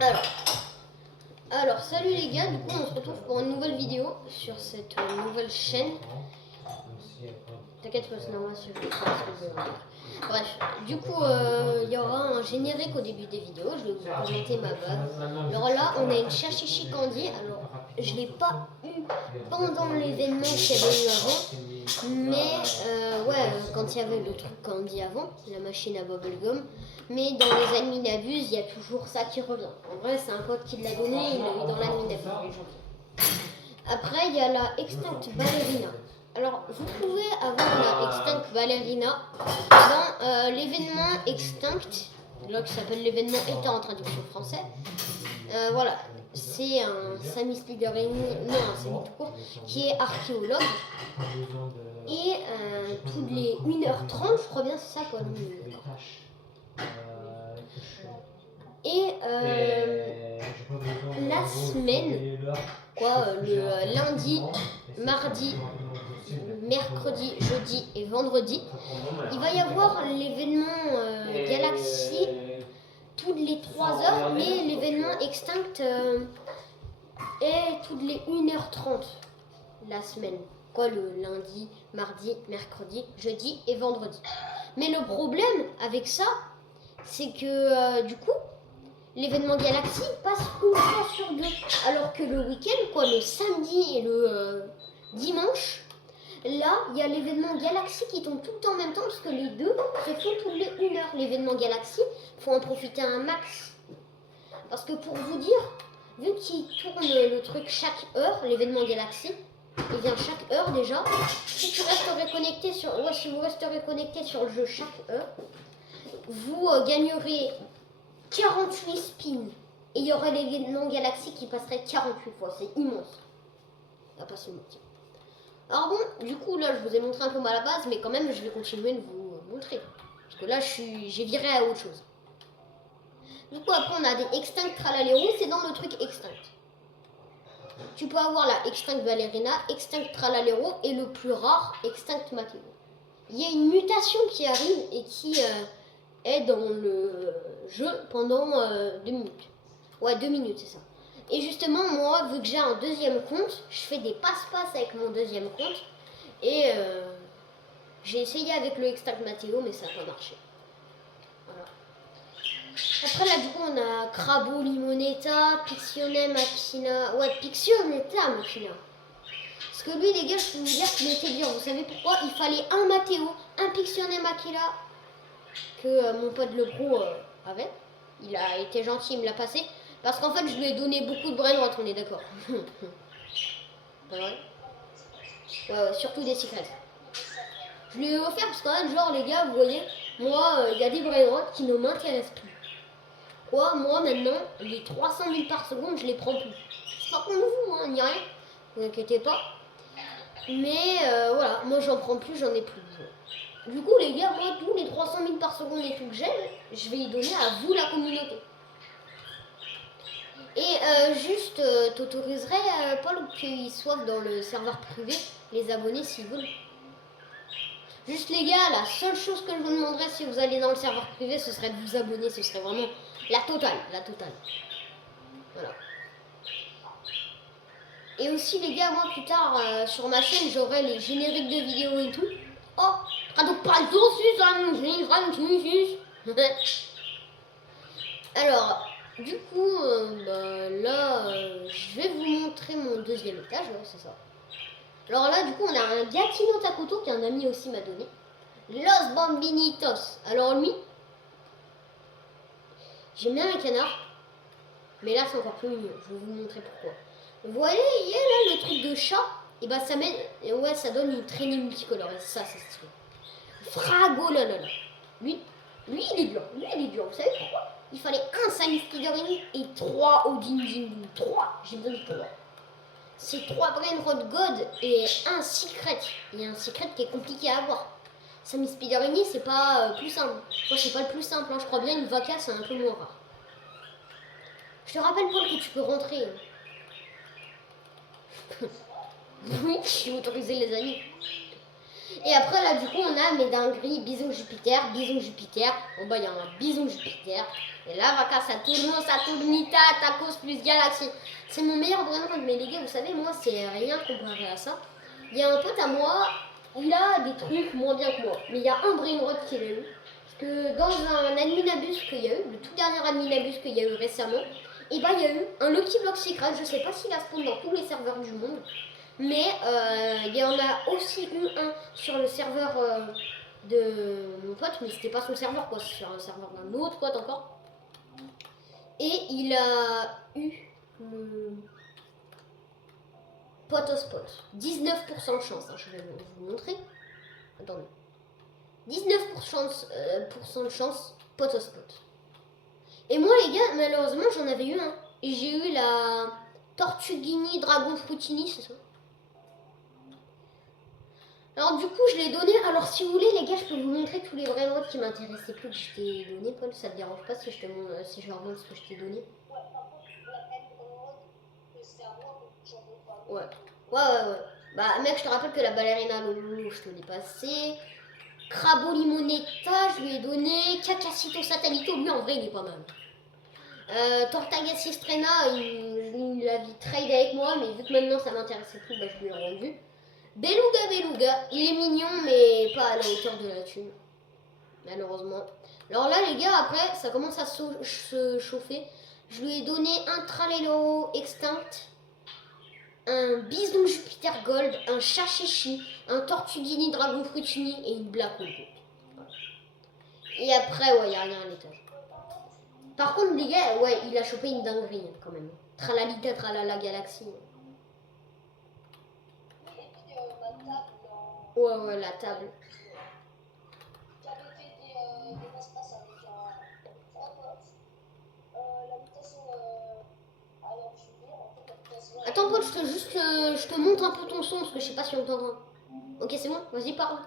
Alors, salut les gars, du coup on se retrouve pour une nouvelle vidéo sur cette nouvelle chaîne. T'inquiète pas, c'est normal si je vais faire ce que je veux. Bref, du coup il y aura un générique au début des vidéos, je vais vous présenter ma base. Alors là, on a une Chachichi Candy, alors je l'ai pas eu pendant l'événement qu'il y avait eu avant, mais ouais, quand il y avait le truc Candy avant, la machine à bubblegum. Mais dans les admin abuse, il y a toujours ça qui revient. En vrai, c'est un pote qui l'a donné, il l'a eu dans l'admin abuse. Après, il y a la Extinct Ballerina. Alors, vous pouvez avoir la Extinct Ballerina dans l'événement Extinct, là qui s'appelle l'événement état en traduction français. Voilà, c'est un Sami Spiderini, non, un Sami tout court, qui est archéologue. Et toutes les 1h30, je crois bien, c'est ça quoi. Et la semaine, quoi, le lundi, mardi, mercredi, jeudi et vendredi, il va y avoir l'événement Galaxy toutes les 3 heures, mais l'événement Extinct est toutes les 1h30 la semaine. Quoi, le lundi, mardi, mercredi, jeudi et vendredi. Mais le problème avec ça, c'est que du coup, l'événement Galaxy passe une fois sur 2. Alors que le week-end, quoi, le samedi et le dimanche, là, il y a l'événement Galaxy qui tombe tout le temps en même temps parce que les deux se font toutes les 1 heure. L'événement Galaxy, il faut en profiter un max. Parce que pour vous dire, vu qu'il tourne le truc chaque heure, l'événement Galaxy, il vient chaque heure déjà. Si vous resterez connecté sur le jeu chaque heure, vous gagnerez 48 spins. Et il y aurait l'événement Galaxy qui passerait 48 fois. C'est immense. On va pas se mentir. Alors bon, du coup là je vous ai montré un peu à la base, mais quand même je vais continuer de vous montrer. Parce que là j'ai viré à autre chose. Du coup après on a des Extinct Tralalero, c'est dans le truc Extinct. Tu peux avoir la Extinct Ballerina, Extinct Tralalero et le plus rare, Extinct Mateo. Il y a une mutation qui arrive et qui est dans le jeu pendant 2 minutes. Ouais, 2 minutes, c'est ça. Et justement, moi, vu que j'ai un deuxième compte, je fais des passe-passe avec mon deuxième compte. Et j'ai essayé avec le Extinct Mateo, mais ça n'a pas marché. Voilà. Après, là, du coup, on a Crabo Limonetta, Pixionet Machina. Ouais, Pixionetta Machina. Parce que lui, les gars, je peux vous dire qu'il était dur. Vous savez pourquoi? Il fallait un Mateo, un Pixionet Machina que mon pote le pro avait. Il a été gentil, il me l'a passé. Parce qu'en fait, je lui ai donné beaucoup de brainrot, on est d'accord. Ouais, surtout des secrets. Je lui ai offert parce qu'en fait, genre, les gars, vous voyez, moi, il y a des brainrot qui ne m'intéressent plus. Quoi, moi, maintenant, les 300 000 par seconde, je les prends plus. C'est pas contre vous, hein, ni rien. Ne vous inquiétez pas. Mais voilà, moi, j'en prends plus, j'en ai plus besoin. Du coup, les gars, moi, tous les 300 000 par seconde et tout que j'ai, je vais y donner à vous, la communauté. Et juste, t'autoriserais, Paul, qu'ils soient dans le serveur privé, les abonnés, s'ils veulent. Juste, les gars, la seule chose que je vous demanderais si vous allez dans le serveur privé, ce serait de vous abonner. Ce serait vraiment la totale, la totale. Voilà. Et aussi, les gars, moi, plus tard, sur ma chaîne, j'aurai les génériques de vidéos et tout. Oh, alors, du coup, là, je vais vous montrer mon deuxième étage, ouais, c'est ça. Alors là, du coup, on a un Gatino Takoto qu'un ami aussi m'a donné. Los Bambinitos. Alors lui, j'aime bien les canards, mais là, c'est encore plus mignon. Je vais vous montrer pourquoi. Vous voyez, il y a là le truc de chat, et bah ça mène, et ouais, ça donne une traînée multicolore. Et ça, c'est stylé. Frago, là. Lui, il est dur. Vous savez pourquoi? Il fallait un Sami Spiderini et 3 Odin Jingu. 3, j'ai besoin de 3. C'est 3 Brainrot God et un secret. Il y a un secret qui est compliqué à avoir. Sami Spiderini, c'est pas plus simple. Moi, c'est pas le plus simple. Hein. Je crois bien une vaca, c'est un peu moins rare. Je te rappelle, Paul, que tu peux rentrer. Oui, je suis autorisé, les amis. Et après, là, du coup, on a mes dingueries, Bison Jupiter. Bon, bah, il y a un Bison Jupiter. Et là, vaca, Saturnita, Tacos plus Galaxy. C'est mon meilleur brainrot, mais les gars, vous savez, moi, c'est rien comparé à ça. Il y a un pote à moi, il a des trucs moins bien que moi. Mais il y a un brainrot qu'il a eu. Parce que dans un adminabus qu'il y a eu, le tout dernier adminabus qu'il y a eu récemment, et bah il y a eu un Lucky Block Secret. Je sais pas s'il a spawn dans tous les serveurs du monde. Mais il y en a aussi eu un sur le serveur de mon pote, mais c'était pas son serveur quoi, c'est sur un serveur d'un autre pote encore. Et il a eu le pote au spot. 19% de chance, hein, je vais vous montrer. Attendez. 19% de chance, pote au spot. Et moi les gars, malheureusement j'en avais eu un. Et j'ai eu la Tortuguini Dragon Fruitini, c'est ça. Alors du coup je l'ai donné. Alors si vous voulez les gars, je peux vous montrer tous les vrais notes qui m'intéressaient plus que je t'ai donné, Paul. Ça te dérange pas si je te montre, si je leur montre ce que je t'ai donné? Ouais. Bah mec, je te rappelle que la ballerina Lolo, je te l'ai passé. Crabo Limonetta, je lui ai donné. Cacacito Satellito, lui en vrai il est pas mal. Tortaga Sistrena, il a vite trade avec moi, mais vu que maintenant ça m'intéressait plus, bah je lui ai rendu. Beluga, il est mignon, mais pas à la hauteur de la thune, malheureusement. Alors là, les gars, après, ça commence à se chauffer. Je lui ai donné un Tralelo Extinct, un Bison Jupiter Gold, un Chachichi, un Tortuguini Dragon Fruitini et une Black Hole. Et après, ouais, y a rien à l'étage. Par contre, les gars, ouais, il a chopé une dinguerie quand même. Tralalita, tralala, galaxie. Ouais, la table. Attends, Paul, je te montre un peu ton son parce que je sais pas si on t'entend. Ok, c'est bon, vas-y, parle.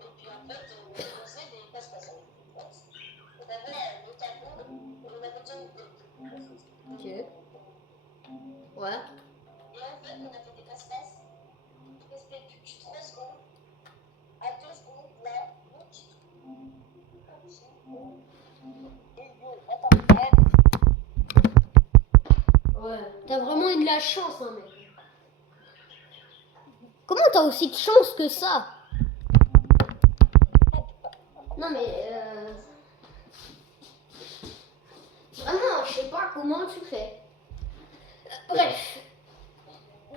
Et puis en fait, on faisait des passe-passe. On avait le tableau, on avait déjà une. Ok. Ouais. Et en fait, on a fait des passe-passe. Il restait plus que 3 secondes. À 2 secondes, là, mon petit ouais, t'as vraiment eu de la chance, hein, mec. Comment t'as aussi de chance que ça? Non, mais vraiment, je sais pas comment tu fais. Bref.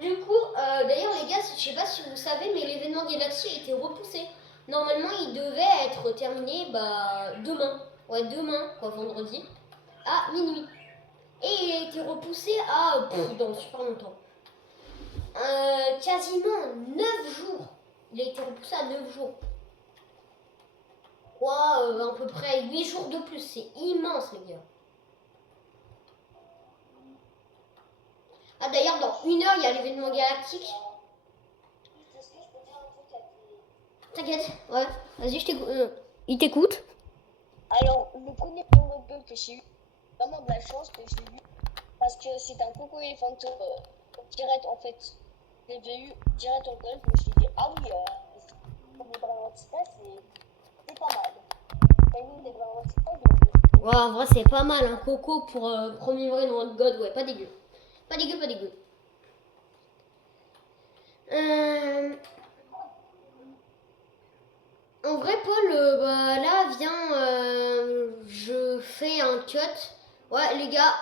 Du coup, d'ailleurs, les gars, je sais pas si vous savez, mais l'événement Galaxy a été repoussé. Normalement, il devait être terminé demain. Ouais, demain, quoi, vendredi, à minuit. Et il a été repoussé à dans super longtemps. Quasiment 9 jours. Il a été repoussé à 9 jours. Quoi, à peu près 8 jours de plus. C'est immense, les gars. Ah, d'ailleurs, dans 1 heure, il y a l'événement galactique. T'inquiète, ouais. Vas-y, je t'écoute. Il t'écoute. Alors, le premier bug que j'ai eu, vraiment de la chance que j'ai eu, parce que c'est un Coco Elephant direct en fait. Je l'ai eu direct en golf, je me suis dit, ah oui, pour les Brainrot c'est pas mal. Et nous, les Brainrot ouais, en vrai, c'est pas mal, un Coco pour premier Brainrot God, ouais, pas dégueu. Pas dégueu. En vrai, Paul, là, viens, je fais un cut. Ouais, les gars,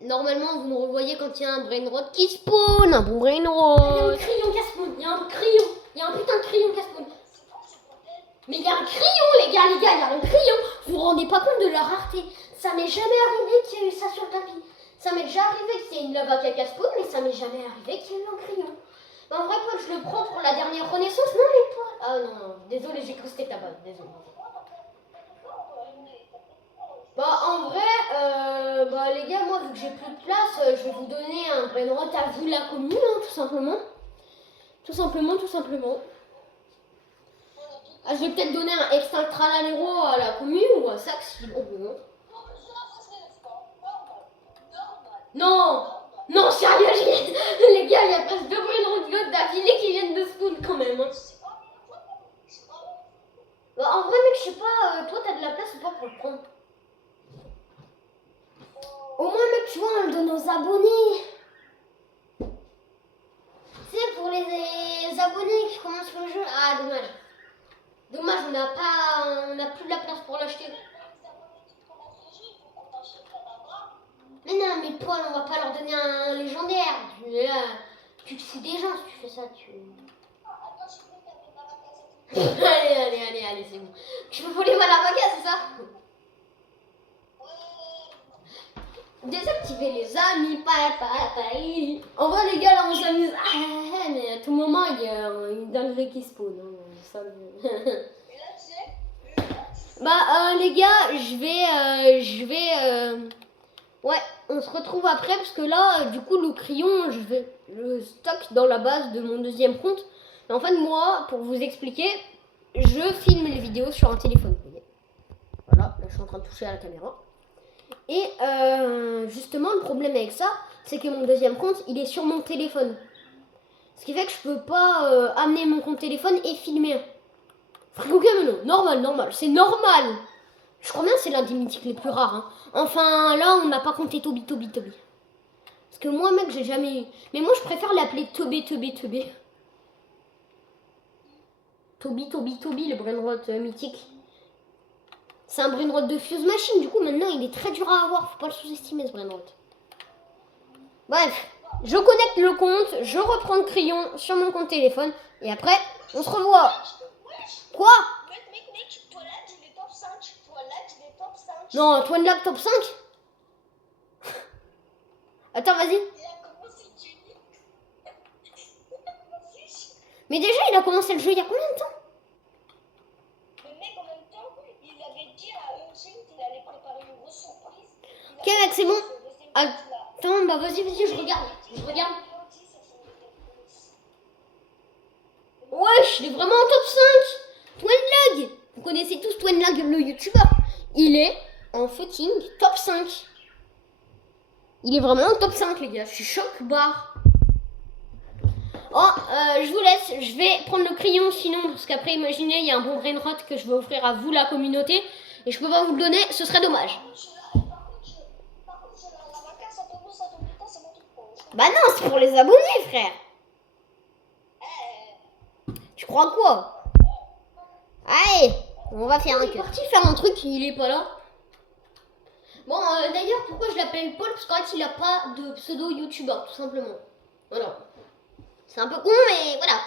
normalement, vous me revoyez quand il y a un brainrot qui spawn, un bon brainrot. Il y a un crayon qui spawn, il y a un putain de crayon qui spawn. Mais il y a un crayon, les gars, il y a un crayon. Vous vous rendez pas compte de la rareté. Ça m'est jamais arrivé qu'il y ait eu ça sur le tapis. Ça m'est déjà arrivé qu'il y ait une lava caca spawn, mais ça m'est jamais arrivé qu'il y ait eu un crayon. En vrai, Paul, je le prends pour la dernière renaissance. Non, mais Paul. Ah non, désolé, j'ai cru que c'était ta balle. Désolé. En vrai, les gars, moi, vu que j'ai plus de place, je vais vous donner un brainrot à vous, la commune, hein, tout simplement. Tout simplement. Ah, je vais peut-être donner un extinct tralalero à la commune ou à Sax. Non, sérieux, les gars, il y a presque 2 brainrots d'affilée qui viennent de spawn quand même. Hein. Bah, en vrai, mec, je sais pas, toi, t'as de la place ou pas pour le prendre? Au moins, mec, tu vois, on le donne aux abonnés. Tu sais, pour les abonnés qui commencent le jeu. Ah, dommage. Dommage, on n'a plus de la place pour l'acheter. Mais non, mais Paul, on va pas leur donner un légendaire. Tu te fous des gens si tu fais ça. Allez, c'est bon. Tu veux voler Malavaca, c'est ça? Désactiver les amis, En vrai, les gars, là, on s'amuse. Mais à tout moment, il y a une dinguerie qui spawn. Bah, les gars, ouais, on se retrouve après parce que là, du coup, le crayon, je vais le stock dans la base de mon deuxième compte. Mais en fait, moi, pour vous expliquer, je filme les vidéos sur un téléphone. Vous voyez. Voilà, là, je suis en train de toucher à la caméra. Et justement, le problème avec ça, c'est que mon deuxième compte, il est sur mon téléphone. Ce qui fait que je peux pas amener mon compte téléphone et filmer. Frigo Camelo, normal, c'est normal. Je crois bien que c'est l'un des mythiques les plus rares. Hein. Enfin, là, on n'a pas compté Toby. Parce que moi, mec, j'ai jamais eu. Mais moi, je préfère l'appeler Toby. Toby, le brainrot mythique. C'est un brainrot de Fuse Machine. Du coup, maintenant, il est très dur à avoir. Faut pas le sous-estimer, ce brainrot. Bref, je connecte le compte. Je reprends le crayon sur mon compte téléphone. Et après, on se revoit. Quoi? Mec, Toilette, il est top 5. Non, Twenlag top 5. Attends, vas-y. Mais déjà, il a commencé le jeu il y a combien de temps? Le mec, en même temps, il avait dit à Eugène qu'il allait préparer une grosse surprise. Ok, mec, c'est bon. Attends, bah vas-y, je regarde. Wesh, il est vraiment en top 5. Twenlag. Vous connaissez tous Twenlag, le youtubeur. Il est en fucking top 5. Il est vraiment en top 5, les gars. Je suis choc barre. Oh, je vous laisse. Je vais prendre le crayon sinon, parce qu'après, imaginez, il y a un bon brainrot que je vais offrir à vous, la communauté. Et je peux pas vous le donner, ce serait dommage. Bah non, c'est pour les abonnés, frère. Tu crois quoi? Allez, on va faire un cœur. Parti faire un truc, il est pas là. Bon, d'ailleurs, pourquoi je l'appelle Paul? Parce qu'en fait, il a pas de pseudo youtubeur, tout simplement. Voilà. C'est un peu con, mais voilà.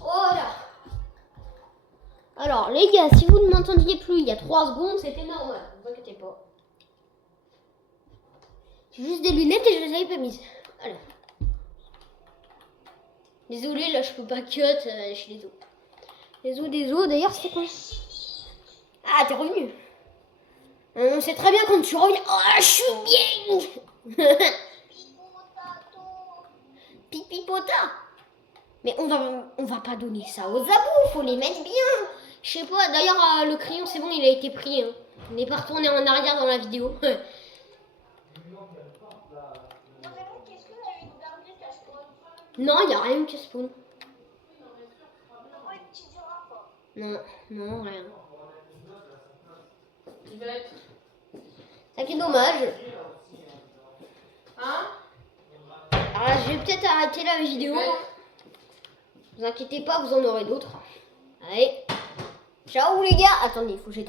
Voilà. Alors, les gars, si vous ne m'entendiez plus il y a 3 secondes, c'était normal. Ne vous inquiétez pas. J'ai juste des lunettes et je les avais pas mises. Alors. Désolé, là, je peux pas cut. Je suis désolé. D'ailleurs, c'était quoi? Ah, t'es revenu. On sait très bien quand tu reviens. Oh, je suis bien. Pipipota. Mais on va pas donner ça aux abos, faut les mettre bien. Je sais pas, d'ailleurs le crayon c'est bon, il a été pris. Hein. On n'est pas retourné en arrière dans la vidéo. Non, il n'y a rien qui spawn. Non, rien. Ça qui est dommage. Hein? Alors, je vais peut-être arrêter la vidéo. Vous inquiétez pas, vous en aurez d'autres. Allez. Ciao les gars. Attendez, il faut que j'éteins.